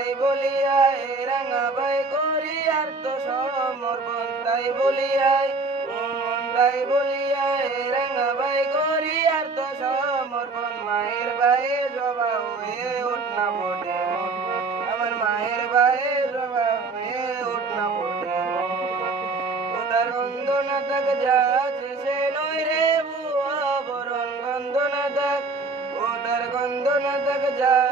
তাই বলিয়ায় রাঙা ভাই করি আর তো সমর্পণ তাই বলিয়ায় তাই বলিয়ায় রাঙা ভাই করি আর তো সমর্পণ মায়ের ভাইয়ে জবা হয়ে ওঠ না মোটে আমার মায়ের ভাইয়ে জবা হয়ে ওঠ না মোটে ওটার গন্ধ না থাক যা আছে সে নয় রে বুয়া বরণ গন্ধ না থাক ওটার গন্ধ না থাক যা